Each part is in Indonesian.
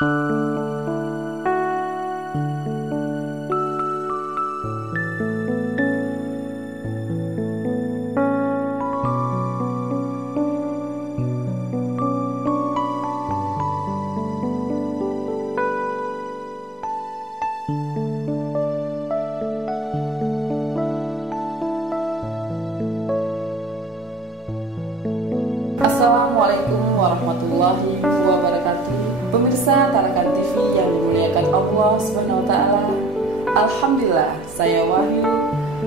Assalamualaikum warahmatullahi wabarakatuh. Pemirsa Tarakan TV yang dimuliakan Allah Subhanahu wa taala. Alhamdulillah, saya Wahyu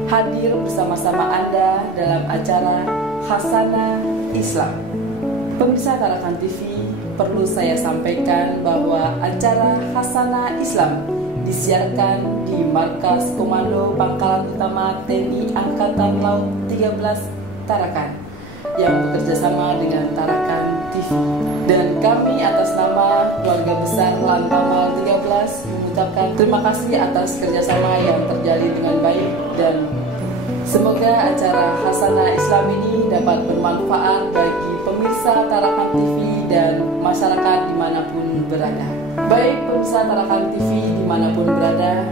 hadir bersama-sama Anda dalam acara Hasanah Islam. Pemirsa Tarakan TV, perlu saya sampaikan bahwa acara Hasanah Islam disiarkan di Markas Komando Pangkalan Utama TNI Angkatan Laut 13 Tarakan yang bekerja sama dengan Tarakan TV. Dan kami atas nama keluarga besar Lantamal 13 mengucapkan terima kasih atas kerjasama yang terjalin dengan baik, dan semoga acara Hasanah Islam ini dapat bermanfaat bagi pemirsa Tarakan TV dan masyarakat dimanapun berada. Baik pemirsa Tarakan TV dimanapun berada,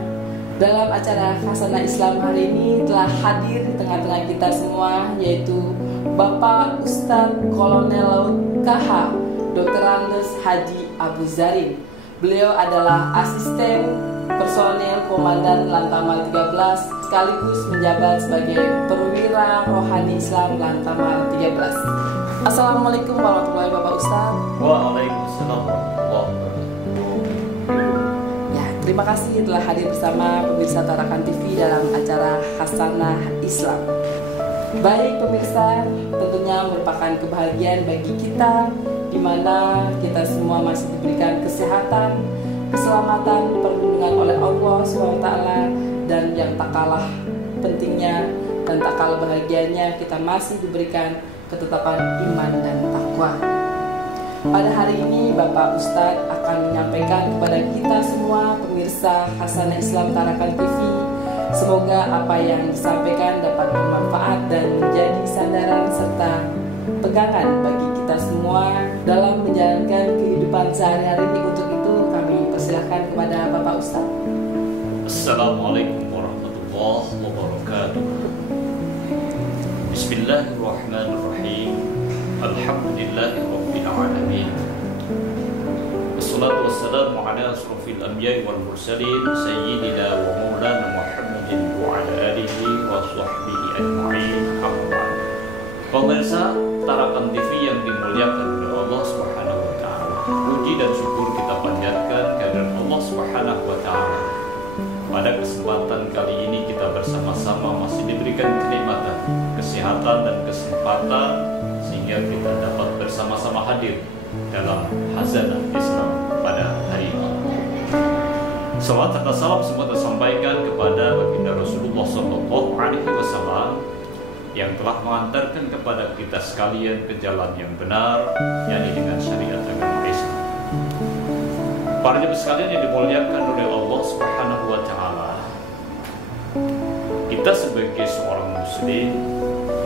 dalam acara Hasanah Islam hari ini telah hadir di tengah-tengah kita semua, yaitu Bapak Ustadz Kolonel Laut KH Dr. Andes Haji Abu Zarin. Beliau adalah asisten personel Komandan Lantamal 13 sekaligus menjabat sebagai perwira rohani Islam Lantamal 13. Assalamualaikum warahmatullahi wabarakatuh, Ustadz. Waalaikumsalam warahmatullahi wabarakatuh. Ya, terima kasih telah hadir bersama pemirsa Tarakan TV dalam acara Hasanah Islam. Baik pemirsa, tentunya merupakan kebahagiaan bagi kita di mana kita semua masih diberikan kesehatan, keselamatan, perlindungan oleh Allah SWT, dan yang tak kalah pentingnya dan tak kalah bahagianya kita masih diberikan ketetapan iman dan takwa. Pada hari ini Bapak Ustadz akan menyampaikan kepada kita semua pemirsa Hasanah Islam Tarakan TV, semoga apa yang disampaikan dapat bermanfaat dan menjadi sandaran serta pegangan bagi kita semua dalam menjalankan kehidupan sehari-hari. Untuk itu kami persilahkan kepada Bapak Ustadz. Assalamualaikum warahmatullahi wabarakatuh. Bismillahirrahmanirrahim. Alhamdulillahirabbil alamin. Wassalatu wassalamu ala asrofil anbiya'i wal mursalin sayyidina wa maulana Muhammadin wa ala alihi wa sahbihi ajma'in. Pemirsa Tarakan TV yang dimuliakan oleh Allah Subhanahu wa taala, puji dan syukur kita panjatkan kehadirat Allah Subhanahu wa taala. Pada kesempatan kali ini kita bersama-sama masih diberikan kenikmatan, kesehatan dan kesempatan sehingga kita dapat bersama-sama hadir dalam Hasanah Islam pada hari ini. Salawat serta salam semua tersampaikan kepada baginda Rasulullah SAW yang telah mengantarkan kepada kita sekalian ke jalan yang benar, yakni dengan syariat agama Islam. Para jemaah sekalian yang dimuliakan oleh Allah Subhanahu wa taala, kita sebagai seorang muslim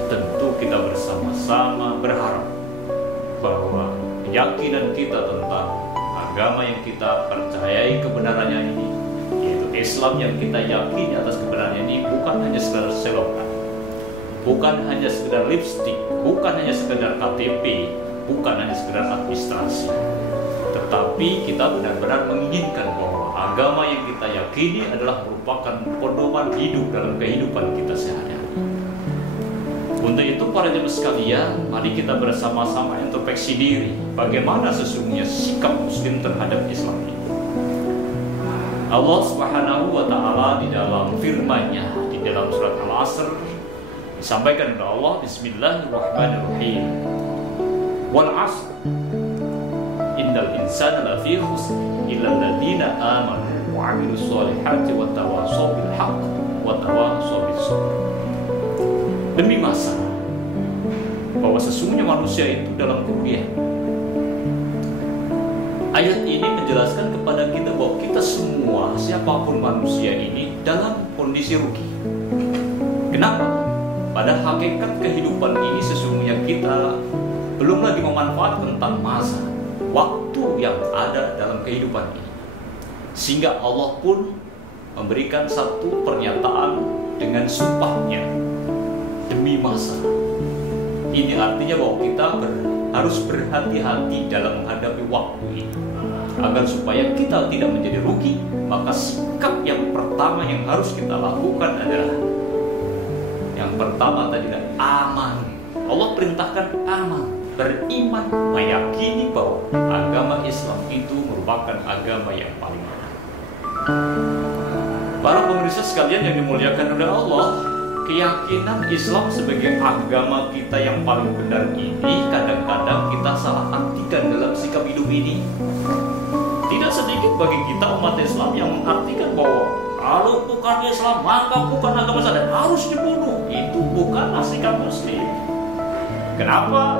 tentu kita bersama-sama berharap bahwa keyakinan kita tentang agama yang kita percayai kebenarannya ini, yaitu Islam yang kita yakini atas kebenarannya ini, bukan hanya sekedar selokan, bukan hanya sekedar lipstik, bukan hanya sekedar KTP, bukan hanya sekedar administrasi, tetapi kita benar-benar menginginkan bahwa agama yang kita yakini adalah merupakan pedoman hidup dalam kehidupan kita sehari-hari. Untuk itu para jemaah sekalian, mari kita bersama-sama introspeksi diri, bagaimana sesungguhnya sikap muslim terhadap Islam ini. Allah Subhanahu wa taala di dalam firman-Nya di dalam surat Al-Asr disampaikan oleh Allah, Bismillahirrahmanirrahim. Wal 'asr innal insana lafi khusr illa alladziina aamanu wa 'amilus shalihati wa tawashaw bil haqq wa tawashaw bis sabr. Demi masa bahwa sesungguhnya manusia itu dalam kerugian. Ayat ini menjelaskan kepada kita bahwa kita semua, siapapun manusia ini, dalam kondisi rugi. Kenapa? Pada hakikat kehidupan ini sesungguhnya kita belum lagi memanfaatkan tentang masa, waktu yang ada dalam kehidupan ini. Sehingga Allah pun memberikan satu pernyataan dengan sumpahnya demi masa. Ini artinya bahwa kita harus berhati-hati dalam menghadapi waktu ini, agar supaya kita tidak menjadi rugi. Maka sikap yang pertama yang harus kita lakukan adalah yang pertama tadi adalah aman. Allah perintahkan aman, beriman, meyakini bahwa agama Islam itu merupakan agama yang paling benar. Para pemirsa sekalian yang dimuliakan oleh Allah, keyakinan Islam sebagai agama kita yang paling benar ini kadang-kadang kita salah artikan dalam sikap hidup ini. Tidak sedikit bagi kita umat Islam yang mengartikan bahwa kalau bukan Islam maka bukan agama saya, harus dibunuh. Itu bukanlah sikap Muslim. Kenapa?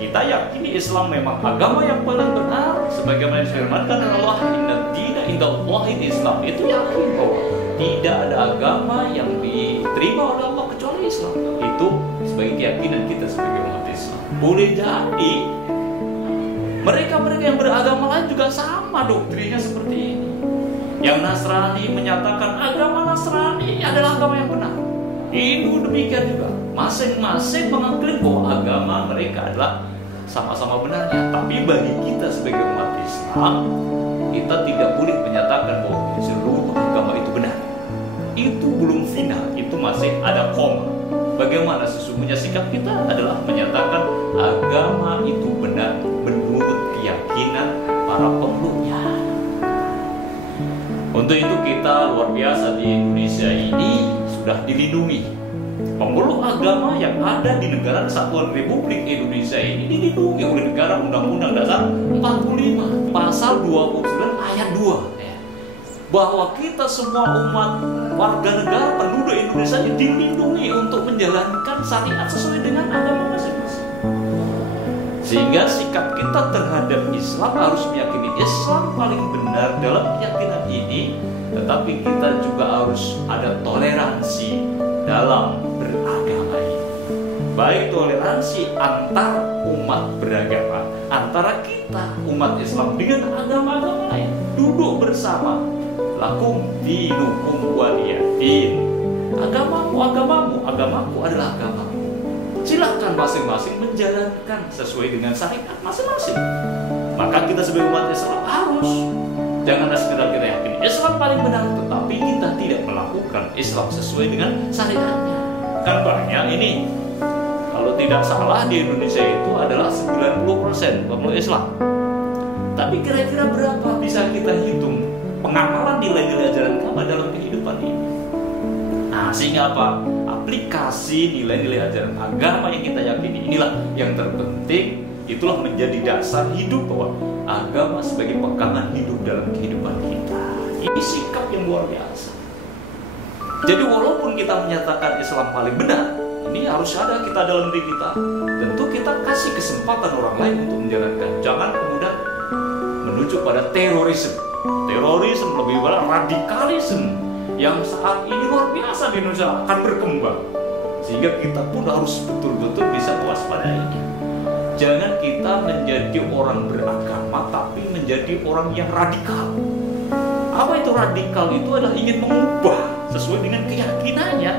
Kita yakini Islam memang agama yang paling benar, sebagaimana difirmankan oleh Allah, "Inna dina indallahil Islam." Itu yakin bahwa tidak ada agama yang diterima oleh Allah kecuali Islam. Itu sebagai keyakinan kita sebagai umat Islam. Boleh jadi mereka-mereka yang beragama lain juga sama doktrinnya seperti ini. Yang Nasrani menyatakan agama Nasrani adalah agama yang benar. Hindu demikian juga. Masing-masing mengklaim bahwa agama mereka adalah sama-sama benarnya. Tapi bagi kita sebagai umat Islam, kita tidak boleh menyatakan bahwa seluruh agama itu benar. Itu belum final, itu masih ada koma. Bagaimana sesungguhnya sikap kita adalah menyatakan agama itu benar menurut keyakinan para pemeluknya. Untuk itu kita luar biasa di Indonesia ini sudah dilindungi. Pemeluk agama yang ada di negara Kesatuan Republik Indonesia ini dilindungi oleh negara Undang-Undang Dasar 45 pasal 29 ayat 2. Bahwa kita semua umat warga negara penduduk Indonesia ini dilindungi untuk menjalankan syariat sesuai dengan agama masing-masing. Sehingga sikap kita terhadap Islam harus meyakini Islam paling benar dalam keyakinan ini, tetapi kita juga harus ada toleransi dalam beragama ini. Baik toleransi antar umat beragama, antara kita umat Islam dengan agama-agama lain, duduk bersama. Lakum dinukum waliyadin. Agamamu, agamaku adalah agamamu. Silakan masing-masing menjalankan sesuai dengan syariat masing-masing. Maka kita sebagai umat Islam harus, janganlah sekedar kita yakin Islam paling benar, tetapi kita tidak melakukan Islam sesuai dengan syariatnya. Kan banyak ini, kalau tidak salah di Indonesia itu adalah 90% pemeluk Islam. Tapi kira-kira berapa bisa kita hitung pengamalan nilai-nilai ajaran agama dalam kehidupan ini? Nah, sehingga apa? Aplikasi nilai-nilai ajaran agama yang kita yakini inilah yang terpenting. Itulah menjadi dasar hidup, bahwa agama sebagai pegangan hidup dalam kehidupan kita. Ini sikap yang luar biasa. Jadi walaupun kita menyatakan Islam paling benar, ini harus ada kita dalam diri kita. Tentu kita kasih kesempatan orang lain untuk menjalankan. Jangan kemudian menuju pada terorisme. Terorisme lebih pada radikalisme yang saat ini luar biasa di Indonesia akan berkembang, sehingga kita pun harus betul-betul bisa waspadainya. Jangan kita menjadi orang beragama tapi menjadi orang yang radikal. Apa itu radikal? Itu adalah ingin mengubah sesuai dengan keyakinannya.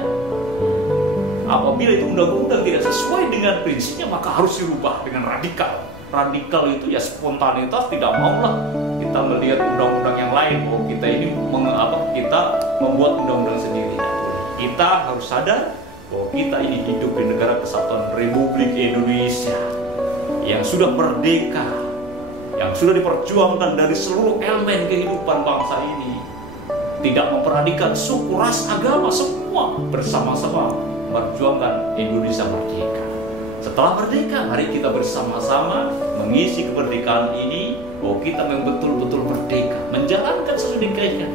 Apabila itu undang-undang tidak sesuai dengan prinsipnya, maka harus dirubah dengan radikal. Radikal itu ya spontanitas, tidak maulah kita melihat undang-undang yang lain, bahwa kita ini kita membuat undang-undang sendiri. Kita harus sadar bahwa kita ini hidup di negara Kesatuan Republik Indonesia yang sudah merdeka, yang sudah diperjuangkan dari seluruh elemen kehidupan bangsa ini, tidak memperhatikan suku, ras, agama, semua bersama-sama memperjuangkan Indonesia merdeka. Setelah merdeka, mari kita bersama-sama mengisi kemerdekaan ini, bahwa kita memang betul-betul merdeka, menjalankan sesuai dengan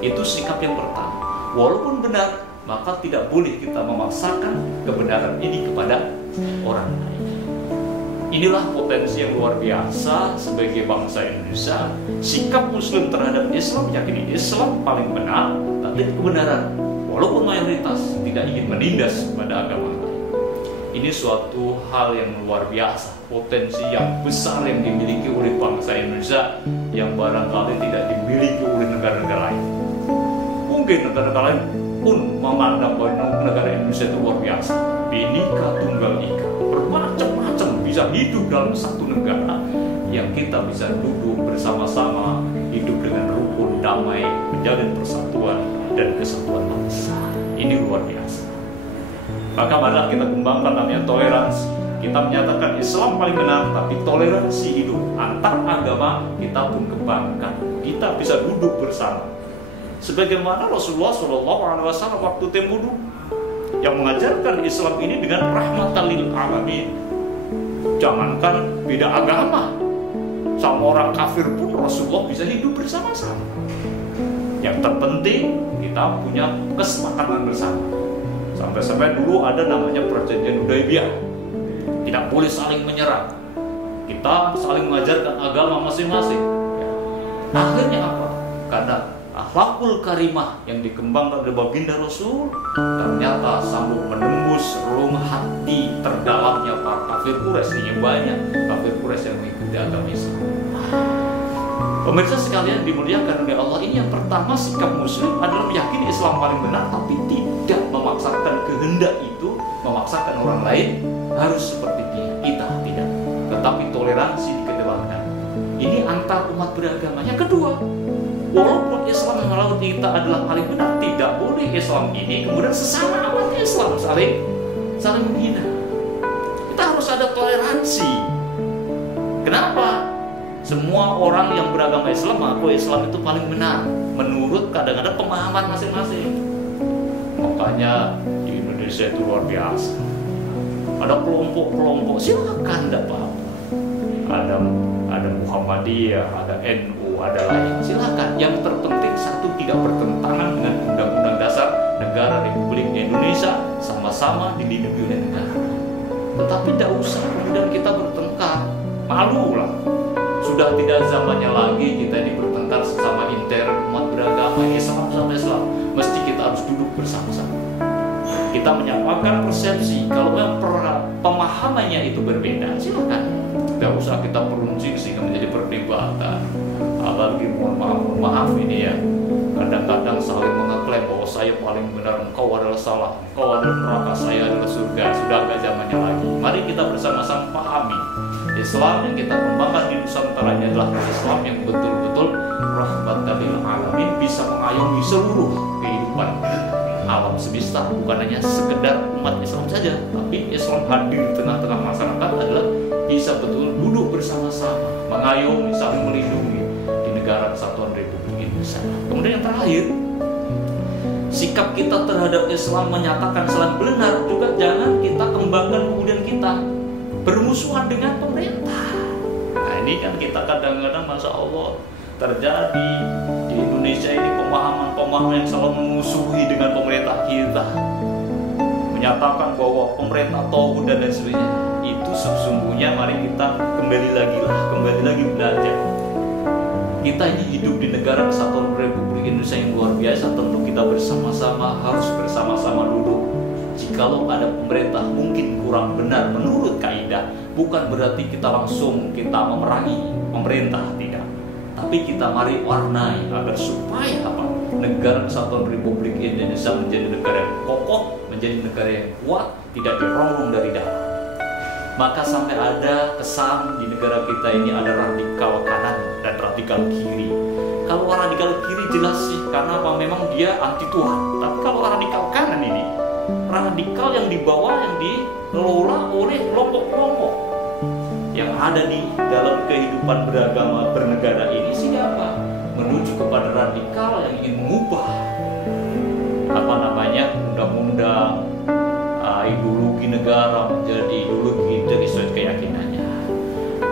itu sikap yang pertama. Walaupun benar, maka tidak boleh kita memaksakan kebenaran ini kepada orang lain. Inilah potensi yang luar biasa sebagai bangsa Indonesia. Sikap Muslim terhadap Islam, yakini Islam paling benar, tapi kebenaran walaupun mayoritas tidak ingin menindas pada agama lain. Ini suatu hal yang luar biasa. potensi yang besar yang dimiliki oleh bangsa Indonesia yang barangkali tidak dimiliki oleh negara-negara lain. Mungkin negara-negara lain pun memandang bahwa negara Indonesia itu luar biasa, Bhinneka Tunggal Ika, bermacam-macam, bisa hidup dalam satu negara yang kita bisa duduk bersama-sama, hidup dengan rukun, damai, menjalin persatuan dan kesatuan bangsa. Ini luar biasa. Maka marilah kita kembangkan namanya toleransi. Kita menyatakan Islam paling benar, tapi toleransi hidup antar agama kita pun kembangkan. Kita bisa duduk bersama. Sebagaimana Rasulullah SAW waktu tempo dulu yang mengajarkan Islam ini dengan rahmatan lil alamin. Jangankan beda agama, sama orang kafir pun Rasulullah bisa hidup bersama-sama. Yang terpenting kita punya kesepakatan bersama. Sampai-sampai dulu ada namanya perjanjian Hudaybiyah. Tidak boleh saling menyerang. Kita saling mengajarkan agama masing-masing. Akhirnya apa? Karena akhlakul karimah yang dikembangkan oleh baginda Rasul ternyata sanggup menembus relung hati terdalamnya para kafir Quraisy. Ini banyak kafir Quraisy yang mengikuti agama Islam. Pemirsa sekalian dimuliakan oleh Allah, ini yang pertama, sikap muslim adalah meyakini Islam paling benar, tapi tidak memaksakan kehendak itu, memaksakan orang lain harus seperti dia. Kita tidak, tetapi toleransi dikedepankan. Ini antar umat beragama. Yang kedua, walaupun Islam yang menurut kita adalah paling benar, tidak boleh Islam ini kemudian sesama umat Islam saling menghina. Kita harus ada toleransi. Kenapa? Semua orang yang beragama Islam mengaku Islam itu paling benar menurut kadang-kadang pemahaman masing-masing. Makanya di Indonesia itu luar biasa. Ada kelompok-kelompok, silakan, tidak apa-apa. Ada Muhammadiyah, ada NU, ada lain, silakan. Yang terpenting satu, tidak bertentangan dengan Undang-Undang Dasar Negara Republik Indonesia, sama-sama dilindungi oleh negara. Tetapi tidak usah kemudian kita bertengkar, malu lah. Sudah tidak zamannya lagi kita ini bertengkar sesama intern umat beragama, Islam sama Islam. Mesti kita harus duduk bersama-sama. Kita menyamakan persepsi. Kalau memang pemahamannya itu berbeda, silakan. Tidak usah kita peruncing sehingga menjadi perdebatan. Apalagi mohon maaf ini ya, kadang-kadang saling mengeklaim bahwa saya paling benar, engkau adalah salah, engkau adalah neraka, saya adalah surga. Sudah agak zamannya lagi. Mari kita bersama-sama pahami Islam yang kita kembangkan di Nusantara ini adalah Islam yang betul-betul rahmatan lil alamin, bisa mengayomi seluruh kehidupan alam semesta, bukan hanya sekedar umat Islam saja, tapi Islam hadir di tengah-tengah masyarakat adalah bisa betul duduk bersama-sama, mengayomi, saling melindungi di negara kesatuan Republik Indonesia. Kemudian yang terakhir, sikap kita terhadap Islam menyatakan Islam benar juga jangan kita kembangkan kemudian kita bermusuhan dengan pemerintah. Nah ini kan kita kadang-kadang Masya Allah terjadi di Indonesia ini pemahaman-pemahaman yang selalu memusuhi dengan pemerintah kita, menyatakan bahwa pemerintah tauhid dan lain sebagainya. Itu sesungguhnya mari kita kembali lagi belajar. Kita ini hidup di negara kesatuan Republik Indonesia yang luar biasa. Tentu kita bersama-sama harus bersama-sama duduk. Jikalau ada pemerintah mungkin kurang benar menurut kaidah, bukan berarti kita langsung memerangi pemerintah, tidak. Tapi kita mari warnai agar supaya apa? Negara Kesatuan Republik Indonesia menjadi negara yang kokoh, menjadi negara yang kuat, tidak dirongrong dari dalam. Maka sampai ada kesan di negara kita ini ada radikal kanan dan radikal kiri. Kalau radikal kiri jelas sih, karena apa? Memang dia anti Tuhan. Tapi kalau radikal kanan ini, radikal yang dibawa, yang dikelola oleh kelompok-kelompok yang ada di dalam kehidupan beragama bernegara ini, siapa? Menuju kepada radikal yang ingin mengubah undang-undang, ideologi negara menjadi ideologi dari sesuai keyakinannya.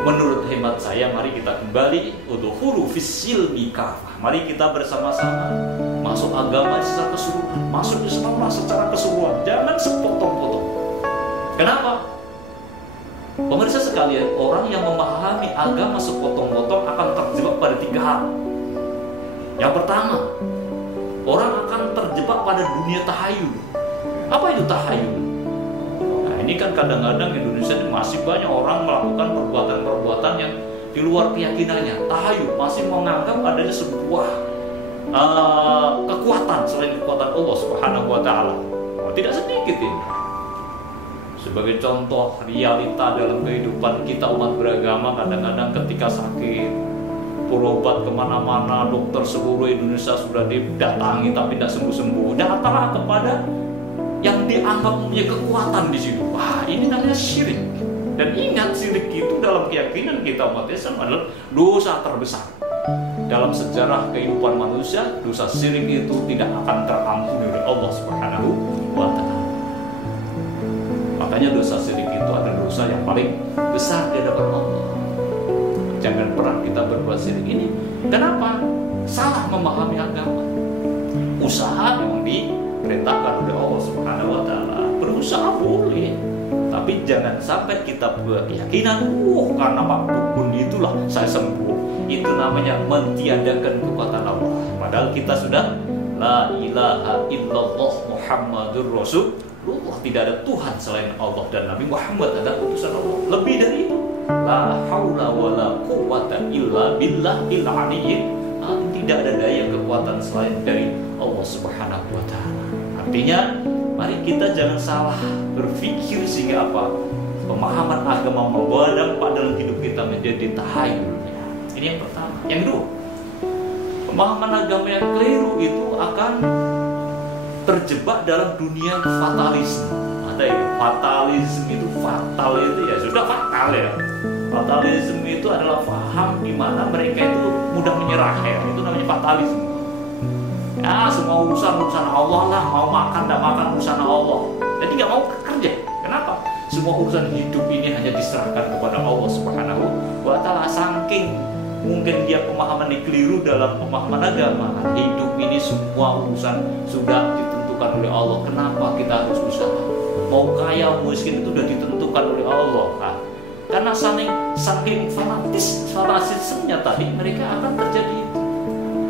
Menurut hemat saya, mari kita kembali udkhulu fis-silmi kafah. Mari kita bersama-sama masuk agama secara keseluruhan, masuk Islam secara keseluruhan, jangan sepotong-potong. Kenapa? Pemirsa sekalian, orang yang memahami agama sepotong-potong akan terjebak pada 3 hal. Yang pertama, orang akan terjebak pada dunia tahayul. Apa itu tahayul? Nah, ini kan kadang-kadang Indonesia ini masih banyak orang melakukan perbuatan-perbuatan yang di luar keyakinannya. Tahayul, masih menganggap adanya sebuah kekuatan selain kekuatan Allah Subhanahu wa Ta'ala. Tidak sedikit ini. Sebagai contoh realita dalam kehidupan kita umat beragama, kadang-kadang ketika sakit, berobat kemana-mana, dokter seluruh Indonesia sudah didatangi tapi tidak sembuh-sembuh. Datanglah kepada yang dianggap punya kekuatan di situ. Wah, ini namanya syirik. Dan ingat, syirik itu dalam keyakinan kita umat Islam adalah dosa terbesar. Dalam sejarah kehidupan manusia, dosa syirik itu tidak akan terampuni oleh Allah Subhanahu wa Ta'ala. Makanya dosa syirik itu adalah dosa yang paling besar di hadapan Allah. Jangan pernah kita berbuat syirik ini. Kenapa? Salah memahami agama. Usaha memang diperintahkan oleh Allah Subhanahu wa Ta'ala. Berusaha boleh, tapi jangan sampai kita berkeyakinan, karena Pak Dukun itulah saya sembuh. Itu namanya mentiadakan kekuatan Allah. Padahal kita sudah la ilaha illallah Muhammadur Rasulullah. Tidak ada Tuhan selain Allah dan Nabi Muhammad adalah utusan Allah. Lebih dari itu, la haula wala quwwata illa billahil aliyyil. Tidak ada daya kekuatan selain dari Allah Subhanahu wa Ta'ala. Artinya, mari kita jangan salah berpikir sehingga apa? Pemahaman agama membawa dampak dalam hidup kita menjadi tahayul. Ini yang pertama. Yang kedua, pemahaman agama yang keliru itu akan terjebak dalam dunia fatalisme. Ada ya, fatalisme itu fatal itu ya sudah fatal ya. Fatalisme itu adalah paham di mana mereka itu mudah menyerah ya. Itu namanya fatalisme. Ya, semua urusan Allah lah, mau makan tidak makan urusan Allah. Jadi nggak mau kerja. Kenapa? Semua urusan hidup ini hanya diserahkan kepada Allah Subhanahu wa Ta'ala. Saking mungkin dia pemahaman keliru dalam pemahaman agama. Hidup ini semua urusan sudah ditentukan oleh Allah. Kenapa kita harus usaha? Mau kaya, mau miskin itu sudah ditentukan oleh Allah. Karena saking fanatismenya tadi, mereka akan terjadi itu.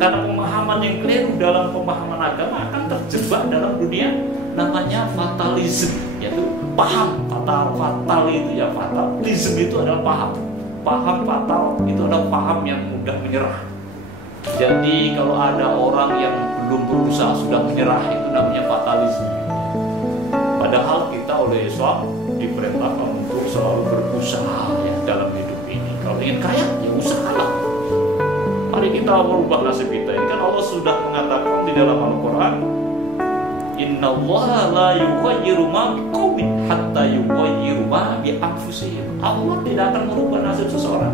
Karena pemahaman yang keliru dalam pemahaman agama akan terjebak dalam dunia namanya fatalisme, yaitu paham fatal itu ya. Fatalisme itu adalah paham fatal itu adalah paham yang mudah menyerah. Jadi kalau ada orang yang belum berusaha sudah menyerah, itu namanya fatalisme. Padahal kita oleh Islam diperintahkan untuk selalu berusaha ya dalam hidup ini. Kalau ingin kaya, ya usahalah. Mari kita merubah nasib kita. Ini kan Allah sudah mengatakan di dalam Al-Quran, Innallaha la yughayyiru ma biqaumin hatta yughayyiru ma bi anfusihim. Allah tidak akan merubah nasib seseorang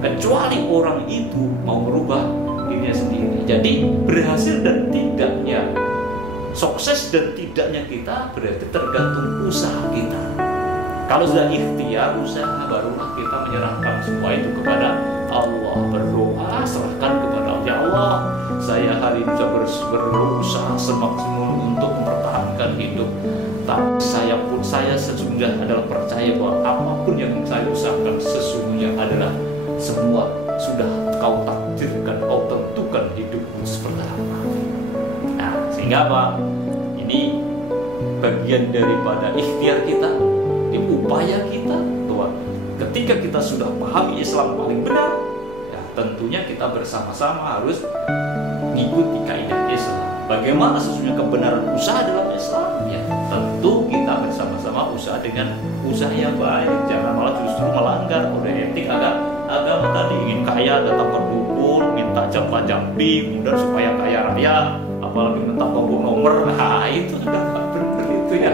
kecuali orang itu mau merubah dirinya sendiri. Jadi berhasil dan tidaknya, sukses dan tidaknya kita berarti tergantung usaha kita. Kalau sudah ikhtiar usaha, barulah kita menyerahkan semua itu kepada Allah. Berdoa, serahkan kepada Allah. Ya Allah, saya hari ini sudah berusaha semaksimal untuk mempertahankan hidup. Tapi saya sesungguhnya adalah percaya bahwa apapun yang saya usahakan sesungguhnya adalah semua sudah kau takdirkan, kau tentukan hidupku seperti apa. Nah, sehingga apa? Ini bagian daripada ikhtiar kita, di upaya kita, bahwa ketika kita sudah pahami Islam paling benar, ya tentunya kita bersama-sama harus mengikuti kaidah Islam. Bagaimana sesungguhnya kebenaran usaha dalam Islam? Ya tentu kita bersama-sama usaha dengan usaha yang baik. Jangan malah justru melanggar kode etik agama tadi. Ingin kaya datang ke dukun, minta jampi, kemudian supaya kaya raya, apalagi minta tombol nomor. Nah itu sudah nggak benar itu ya.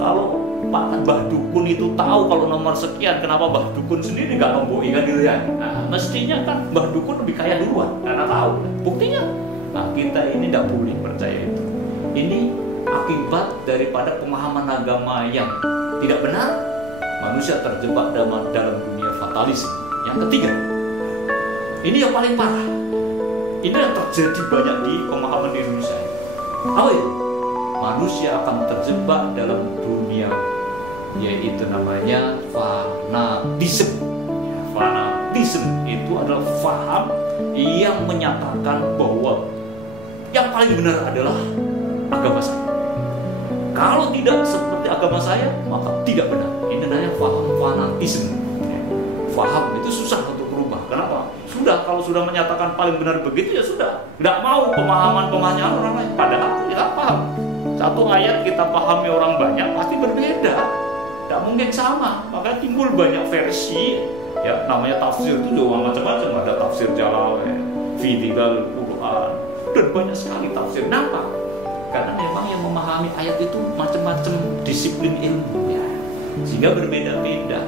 Kalau Pak Mbah Dukun itu tahu kalau nomor sekian, kenapa Mbah Dukun sendiri nggak nomboi kan gitu ya? Nah, mestinya kan Mbah Dukun lebih kaya duluan karena tahu. Buktinya, nah kita ini tidak boleh percaya itu. Ini akibat daripada pemahaman agama yang tidak benar. Manusia terjebak dalam dunia fatalisme. Yang ketiga, ini yang paling parah. Ini yang terjadi banyak di pemahaman di Indonesia. Apa itu? Manusia akan terjebak dalam dunia, yaitu namanya fanatisme. Ya, fanatisme itu adalah faham yang menyatakan bahwa yang paling benar adalah agama saya. Kalau tidak seperti agama saya, maka tidak benar. Ini namanya faham fanatisme. Faham itu susah untuk berubah. Kenapa? Kalau sudah menyatakan paling benar begitu, ya sudah. Tidak mau pemahaman orang lain. Padahal kita paham. Satu ayat kita pahami orang banyak pasti berbeda. Tidak mungkin sama. Maka timbul banyak versi. Ya, namanya tafsir itu juga macam-macam. Ada tafsir Jalalain, fi Dhilal Quran, dan banyak sekali tafsir. Kenapa? Karena memang yang memahami ayat itu macam-macam disiplin ilmu, ya, sehingga berbeda-beda.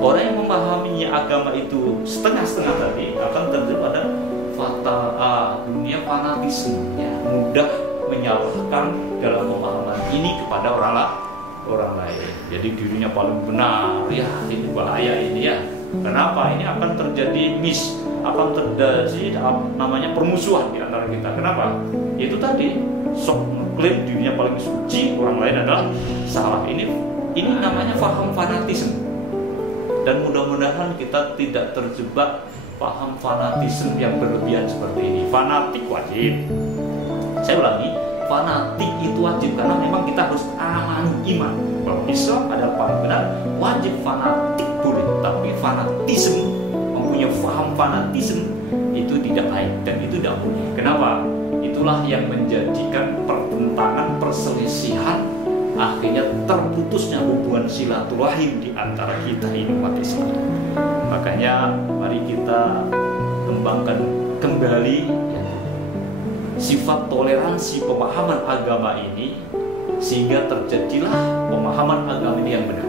Orang yang memahaminya agama itu setengah-setengah tadi akan terjadi pada dunia fanatisme, ya, mudah menyalahkan dalam pemahaman ini kepada orang lain. Jadi dirinya paling benar, ya ini bahaya ini, ya. Kenapa? Ini akan terjadi akan terjadi namanya permusuhan di antara kita. Kenapa? Itu tadi sok klaim dirinya paling suci, orang lain adalah salah. Ini namanya paham fanatisme. Dan mudah-mudahan kita tidak terjebak paham fanatisme yang berlebihan seperti ini. Fanatik wajib. Saya ulangi, fanatik itu wajib karena memang kita harus iman bahwa Islam adalah paling benar. Wajib fanatik boleh, tapi fanatisme, mempunyai paham fanatisme itu tidak baik dan itu tidak boleh. Kenapa? Itulah yang menjadikan pertentangan, perselisihan, akhirnya terputusnya hubungan silaturahim di antara kita ini umat Islam. Makanya mari kita kembangkan kembali, ya, sifat toleransi pemahaman agama ini, sehingga terjadilah pemahaman agama ini yang benar.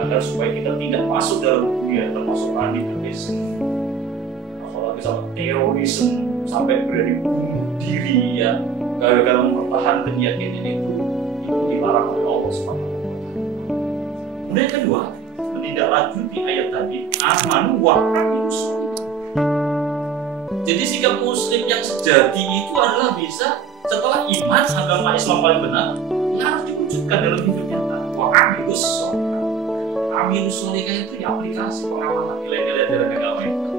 Agar supaya kita tidak masuk dalam dunia termasuk radikalisme, apalagi sama terorisme, sampai berani bunuh diri, ya, gara-gara mempertahankan keyakinan itu dilarang oleh Allah SWT. Kemudian yang kedua, menindaklanjuti ayat tadi, amanu wa amilu sholihat. Jadi sikap muslim yang sejati itu adalah bisa setelah iman agama Islam paling benar, harus diwujudkan dalam hidup nyata. Wa amilus sholihat. Amilus sholihat itu ya aplikasi pengamalan nilai-nilai dari agama itu.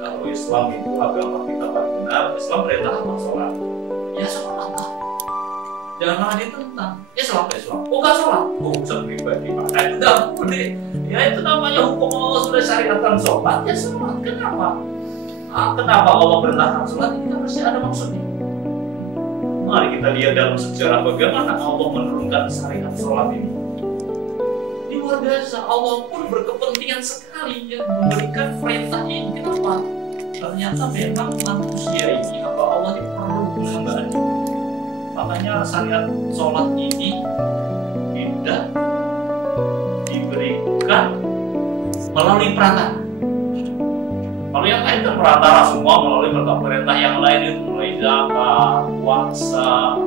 Kalau Islam itu agama kita paling benar, Islam perintah apa? Sholat. Ya sholat lah. Jangan malah ditentang. Ya sholat. Oh gak sholat. Oh urusan pribadi. Nah itu gak boleh. Ya itu namanya hukum Allah sudah syariatkan sholat. Ya sholat. Kenapa? Kenapa Allah perintahkan sholat? Ini kan pasti ada maksudnya. Mari kita lihat dalam sejarah bagaimana Allah menurunkan syariat sholat ini. Ini luar biasa. Allah pun berkepentingan sekali ya memberikan perintah ini. Kenapa? Ternyata memang manusia ini hamba Allah ini perlu persembahan. Makanya syariat sholat ini tidak diberikan melalui perantara. Kalau yang lain kan perantara semua melalui perintah yang lain itu mulai zakat, puasa,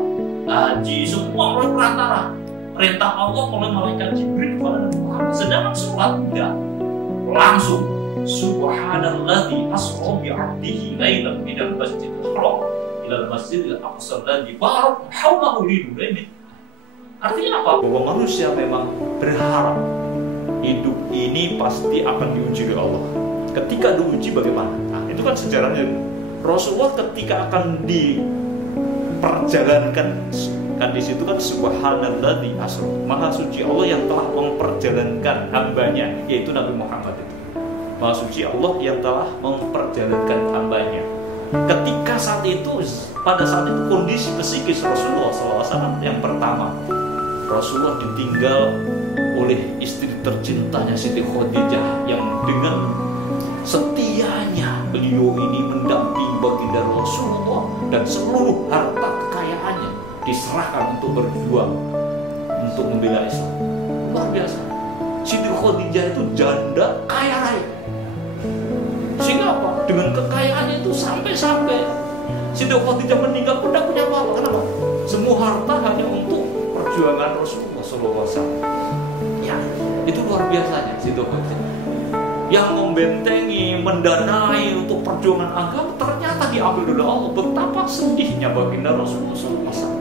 haji, semua melalui perantara. Perintah Allah melalui malaikat Jibril kepada Nabi Muhammad. Sedangkan sholat tidak langsung. Subhanalladzi asra bi 'abdihi lailan minal masjidil haram ilal masjidil aqsa alladzi barakna hawlahu linurihi. Artinya apa? Bahwa manusia memang berharap hidup ini pasti akan diuji oleh Allah. Ketika diuji bagaimana? Nah, itu kan sejarahnya. Rasulullah ketika akan diperjalankan, kan di situ kan subhanalladzi asra, maha suci Allah yang telah memperjalankan hambanya, yaitu Nabi Muhammad itu. Maha suci Allah yang telah memperjalankan hambanya. Ketika saat itu, pada saat itu kondisi psikis Rasulullah SAW yang pertama, Rasulullah ditinggal oleh istri tercintanya Siti Khadijah yang dengan setianya beliau ini mendampingi baginda Rasulullah dan seluruh harta kekayaannya diserahkan untuk berjuang untuk membela Islam. Luar biasa. Siti Khadijah itu janda kaya raya. Sehingga apa? Dengan kekayaannya itu sampai Siti Khadijah meninggal pun tidak punya apa-apa. Kenapa? Semua harta hanya untuk perjuangan Rasulullah SAW. Ya, itu luar biasanya Siti Khadijah. Yang membentengi, mendanai untuk perjuangan agama ternyata diambil oleh Allah. Betapa sedihnya baginda Rasulullah SAW.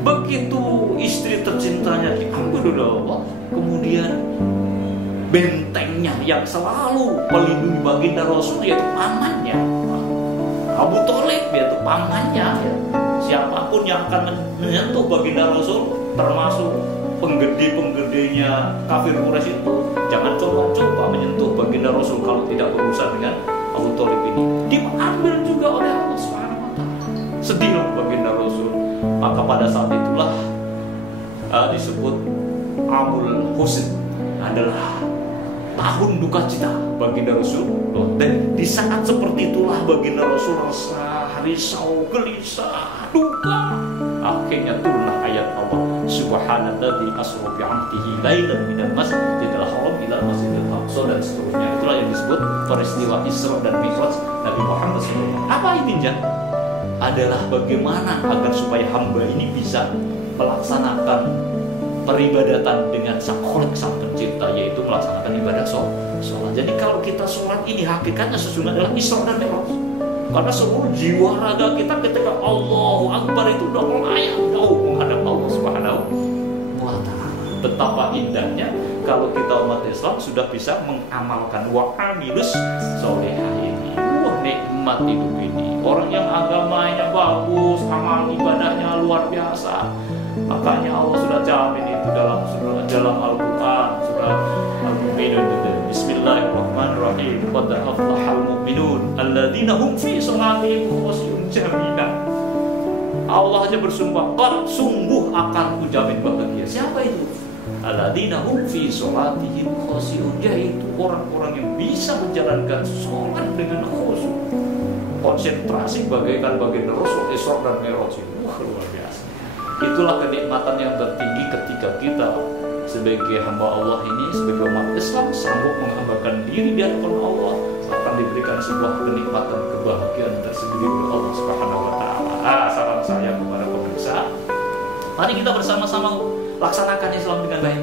Begitu istri tercintanya diambil oleh Allah, kemudian bentengnya yang selalu melindungi baginda Rasul yaitu pamannya Abu Thalib, yaitu pamannya ya. siapapun yang akan menyentuh baginda Rasul, termasuk penggede-penggedenya kafir Quraisy itu, jangan coba-coba menyentuh baginda Rasul kalau tidak berurusan dengan Abu Thalib ini. Diambil juga oleh Allah Subhanahu wa taala. Sedihlah baginda Rasul. Maka pada saat itulah disebut Amul Huzn, adalah tahun duka cita baginda Rasul. Dan di saat seperti itulah baginda Rasul rasa risau, gelisah, duka. Akhirnya turunlah ayat Allah, Subhanalladzi asra bi 'abdihi lailan minal masjidil haram ila masjidil aqsa, dan seterusnya. Itulah yang disebut peristiwa Isra dan Mi'raj Nabi Muhammad SAW. Apa intinya? Adalah bagaimana agar supaya hamba ini bisa melaksanakan peribadatan dengan sang Khalik, sang pencipta, yaitu melaksanakan ibadah sholat. Jadi kalau kita sholat ini hakikatnya sesungguhnya adalah Isra dan Mi'raj. Karena seluruh jiwa raga kita ketika Allahu Akbar itu udah melayang jauh menghadap Allah Subhanahu wa taala. Betapa indahnya kalau kita umat Islam sudah bisa mengamalkan wa amilus sholihah ini. Wah, nikmat hidup ini. Orang yang agamanya bagus, amal ibadahnya luar biasa. Makanya Allah sudah jamin itu dalam Al-Qur'an, surah Al-Mu'minun. Bismillahirrahmanirrahim. Qad aflahal mu'minun alladzina hum fi sholatihim khashi'un jami'an. Allah aja bersumpah, qad sungguh akan kujamin bahagia. Siapa itu? Alladzina hum fi sholatihim khashi'un, yaitu orang-orang yang bisa menjalankan sholat dengan khusyuk, konsentrasi bagaikan baginda Rasul Isra dan Mi'raj. Wah, luar biasa. Itulah kenikmatan yang tertinggi ketika kita sebagai hamba Allah ini, sebagai umat Islam sanggup menghambakan diri di hadapan Allah, akan diberikan sebuah kenikmatan, kebahagiaan tersendiri oleh Allah Subhanahu wa taala. Saran saya kepada pemirsa, mari kita bersama-sama laksanakan Islam dengan baik.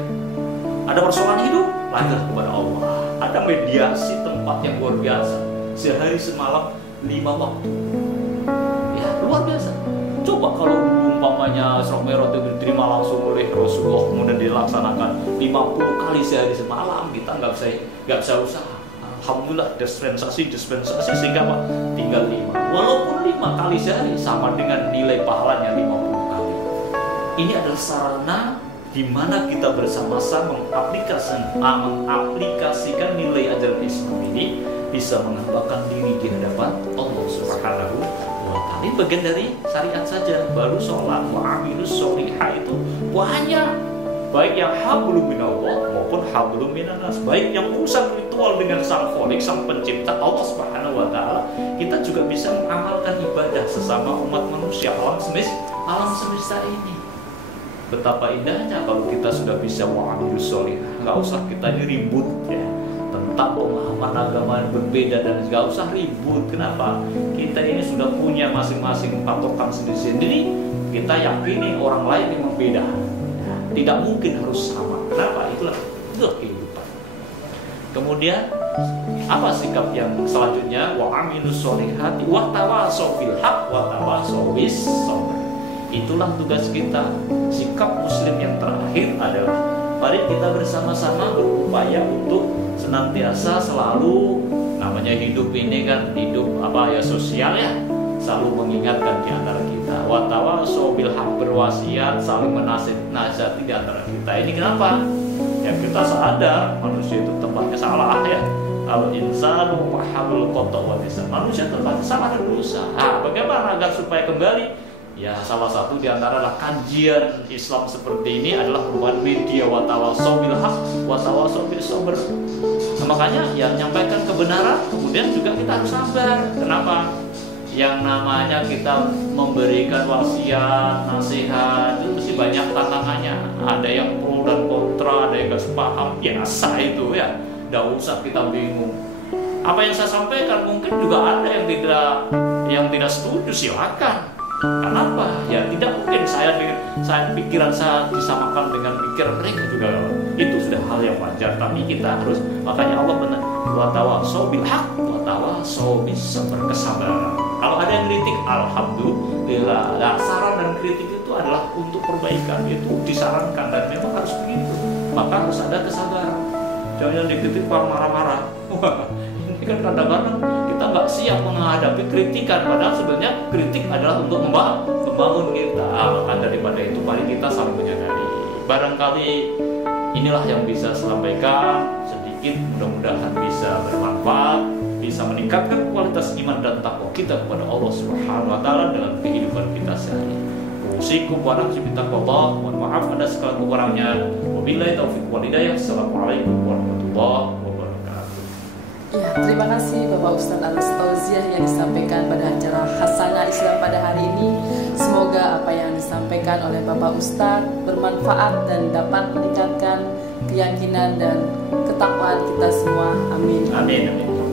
Ada persoalan hidup, lanjut kepada Allah. Ada mediasi tempat yang luar biasa, sehari semalam 5 waktu. Ya, luar biasa. Coba kalau umpamanya Isra Mi'raj itu diterima langsung oleh Rasulullah, kemudian dilaksanakan 50 kali sehari semalam, kita nggak bisa usaha. Alhamdulillah dispensasi sehingga apa? Tinggal 5. Walaupun 5 kali sehari sama dengan nilai pahalanya 50 kali. Ini adalah sarana di mana kita bersama-sama mengaplikasikan nilai ajaran Islam ini, bisa menghambakan diri di hadapan Allah Subhanahu wa taala. Ini bagian dari syariat saja, baru sholat wa amilus sholihah itu banyak, baik yang hablum minallah maupun hablum minannas, baik yang urusan ritual dengan sang Khalik, sang pencipta Allah Subhanahu wa taala. Kita juga bisa mengamalkan ibadah sesama umat manusia alam semesta ini. Betapa indahnya kalau kita sudah bisa wa amilus sholihah, nggak usah kita ribut ya tentang pemahaman agama yang berbeda, dan nggak usah ribut. Kenapa? Kita ini sudah punya masing-masing patokan sendiri-sendiri. Kita yakini orang lain memang beda, tidak mungkin harus sama. Kenapa? Itulah kehidupan. Kemudian apa sikap yang selanjutnya? Wa amilus sholihati wa tawashaw bil haqq wa tawashaw bis sabr. Itulah tugas kita. Sikap muslim yang terakhir adalah mari kita bersama-sama berupaya untuk senantiasa selalu, namanya hidup ini kan hidup sosial ya, selalu mengingatkan di antara kita. Wa tawashaw bil haqq, berwasiat saling menasihati di antara kita. Ini kenapa? Ya kita sadar manusia itu tempatnya salah ya. Al insanu mahalul khata wa lisan. Manusia tempatnya salah dan dosa. Bagaimana agar supaya kembali? Ya salah satu di antara kajian Islam seperti ini adalah merupakan media wa tawashaw bil haqq wa tawashaw bis sabr. Makanya ya menyampaikan kebenaran, kemudian juga kita harus sabar. Kenapa? Yang namanya kita memberikan wasiat, nasihat itu mesti banyak tantangannya. Ada yang pro dan kontra, ada yang gak sepaham. Biasa itu ya. Tidak usah kita bingung. Apa yang saya sampaikan mungkin juga ada yang tidak setuju, silakan. Kenapa? Ya tidak mungkin saya pikiran saya disamakan dengan pikiran mereka juga. Itu sudah hal yang wajar. Tapi kita harus, makanya Allah benar, wa tawashaw bil haqq wa tawashaw bis sabr, kesabaran. Kalau ada yang kritik, alhamdulillah. Nah, saran dan kritik itu adalah untuk perbaikan, itu disarankan dan memang harus begitu. Maka harus ada kesabaran. Jangan dikritik marah-marah. Ini kan kadang-kadang kita nggak siap menghadapi kritikan, padahal sebenarnya kritik adalah untuk membangun kita. Maka daripada itu mari kita saling menyadari. Barangkali inilah yang bisa saya sampaikan sedikit, mudah-mudahan bisa bermanfaat, bisa meningkatkan kualitas iman dan takwa kita kepada Allah Subhanahu wa taala dalam kehidupan kita sehari-hari. Usikum wa nafsi bitaqwallah. Mohon maaf ada segala kekurangannya. Wabillahi taufiq wal hidayah. Assalamualaikum warahmatullahi wabarakatuh. Ya, terima kasih Bapak Ustadz atas tausiah yang disampaikan pada acara Hasanah Islam pada hari ini. Semoga apa yang disampaikan oleh Bapak Ustadz bermanfaat dan dapat meningkatkan keyakinan dan ketakwaan kita semua. Amin. Amin. Amin.